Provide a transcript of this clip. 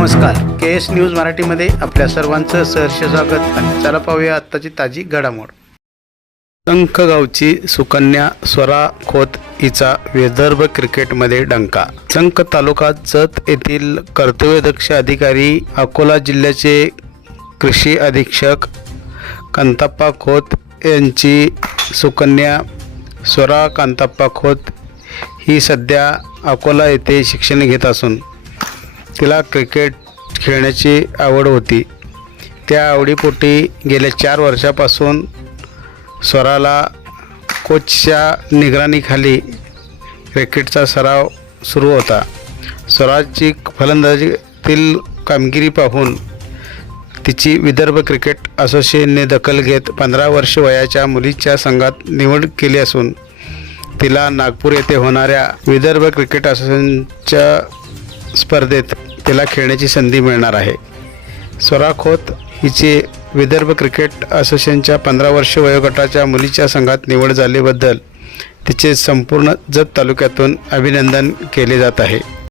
नमस्कार. के S news मराठीमध्ये आपल्या सर्वांचं सहर्ष स्वागत. आणि चला पाहूया आत्ताची ताजी घडामोड. संखगावची सुकन्या स्वरा खोत हिचा विदर्भ क्रिकेटमध्ये डंका. संख तालुका जत येथील कर्तव्यदक्ष अधिकारी अकोला जिल्ह्याचे कृषी अधीक्षक कांताप्पा खोत यांची सुकन्या स्वरा कांताप्पा खोत ही सध्या अकोला येथे शिक्षण घेत असून तिला क्रिकेट खेळण्याची आवड होती. त्या आवडीपोटी गेल्या चार वर्षापासून स्वराला कोचच्या निगराणीखाली क्रिकेटचा सराव सुरू होता. स्वराजची फलंदाजीतील कामगिरी पाहून तिची विदर्भ क्रिकेट असोसिएशनने दखल घेत पंधरा वर्ष वयाच्या मुलीच्या संघात निवड केली असून तिला नागपूर येथे होणाऱ्या विदर्भ क्रिकेट असोसिएशनच्या स्पर्धेत तिला खेळण्याची संधी मिळणार आहे. स्वरा खोत हिचे विदर्भ क्रिकेट असोसिएशनच्या पंधरा वर्ष वयोगटाच्या मुलीच्या संघात निवड झाल्याबद्दल तिचे संपूर्ण जत तालुक्यातून अभिनंदन केले जात आहे.